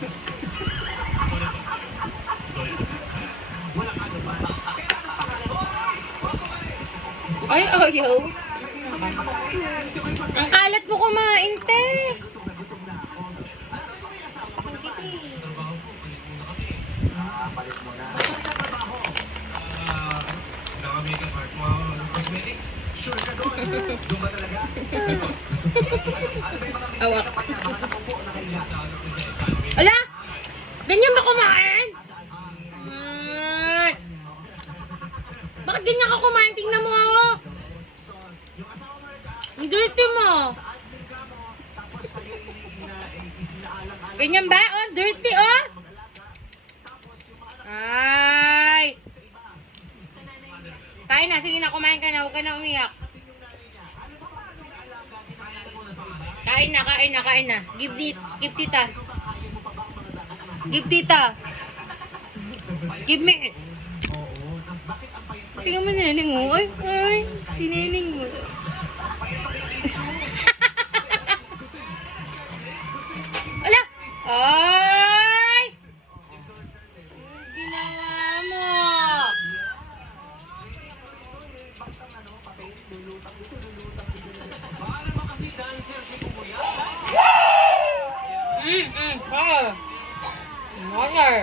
Ay, ayaw. Ang kalat mo kumain, te. Naka-makeup art mo. Cosmetics? Sure ka doon. Doon ba talaga? Ano ba yung mga Awak. makeup pa niya? Mga natubo na kaya. Ala! Ganyan ba kumain? Ay. Bakit ganyan ka kumain? Tingnan mo ako. Ang dirty mo. Ganyan ba? Oh, dirty oh. Ay. Kain na. Sige na, kumain ka na. Huwag ka na umiyak. Kain na, kain na, kain na. Give tita. Give tita. Give me. Tingnan mo nilaning mo. Ay, ay. Tinining mo. Ala! Ay! Ginawa mo. Baka naman kasi dancer si Kuya. Water.